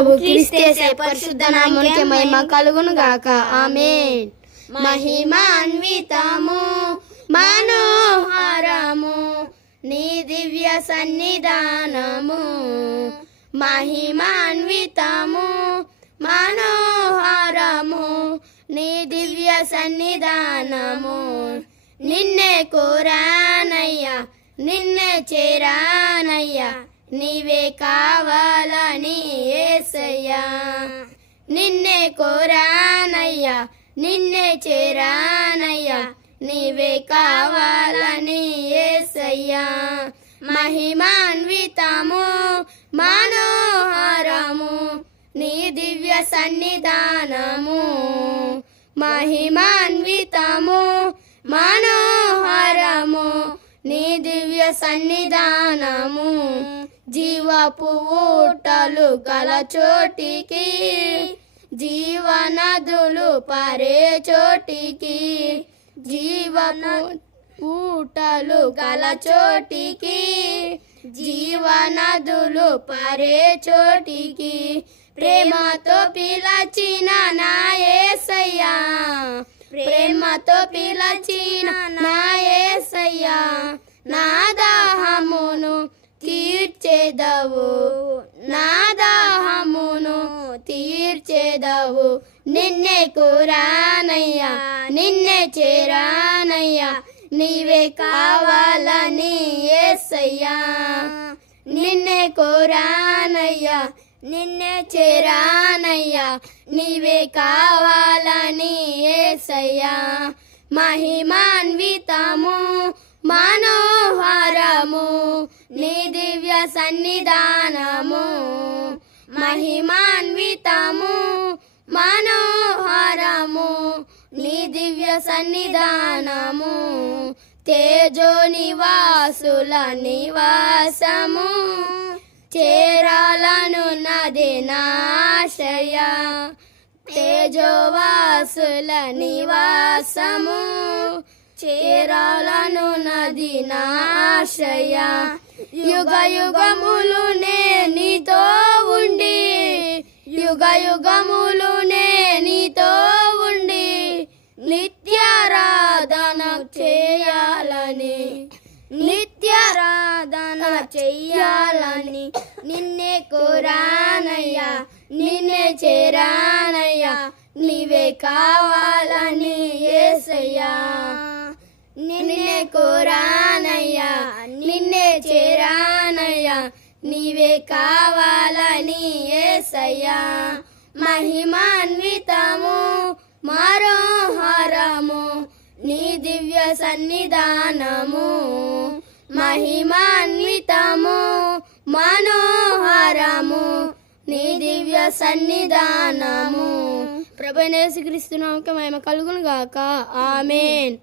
ప్రభు క్రీస్తు పరిశుద్ధ నామమునకే మహిమ కలుగును గాక. ఆమేన్. మహిమాన్వితము మనోహరము నీ దివ్య సన్నిధానము, మహిమాన్వితము మనోహరము నీ దివ్య సన్నిధానము. నిన్నే కోరానయ్యా, నిన్నే చేరానయ్యా, నీవే కావాలని యేసయ్యా. నిన్నే కోరానయ్యా, నిన్నే చేరానయ్యా, నీవే కావాలని యేసయ్యా. మహిమాన్వితము మనోహరము నీ దివ్య సన్నిధానము, మహిమాన్వితము మనోహరము నీ దివ్య సన్నిధానము. జీవపు ఊటలు గల చోటికి, జీవనదులు పారే చోటికి, జీవపు ఊటలు గల చోటికి, జీవనదులు పారే చోటికి, ప్రేమతో పిలచిన నా యేసయ్యా, ప్రేమతో పిలచిన నా యేసయ్యా. నా దాహమును తీర్చేదవు, నా దాహమును తీర్చేదవు. నిన్నే కోరానయ్యా, నిన్నే చేరానయ్యా, నీవే కావాలని యేసయ్యా. నిన్నే కోరానయ్యా, నిన్నే చేరానయ్యా, నీవే కావాలని యేసయ్యా. మహిమాన్వితము మనోహరము నీ దివ్య సన్నిధానము, మహిమాన్వితము మనోహరము నీ దివ్య సన్నిధానము. తేజో నివాసుల నివాసము చేరాలను నది నాశయ, తేజోవాసుల నివాసము చేరాలను నది నాశయ. యుగ యుగములు నీతో ఉండి, యుగ యుగములు నీతో ఉండి, నిత్యారాధన చేయాలని, నిత్యారాధన చెయ్యాలని. నిన్నే కోరానయ్యా, నిన్నే చేరానయ్యా, నీవే కావాలని యేసయ్యా. నిన్నే కోరానయ్యా, నిన్నే చేరానయ్యా, నీవే కావాలని యేసయ్యా. మహిమాన్వితము మనోహరము నీ దివ్య సన్నిధానము, మహిమాన్వితము మనోహరము నీ దివ్య సన్నిధానము. ప్రభువైన యేసుక్రీస్తు నామమునకే మహిమ కలుగును గాక. ఆమేన్.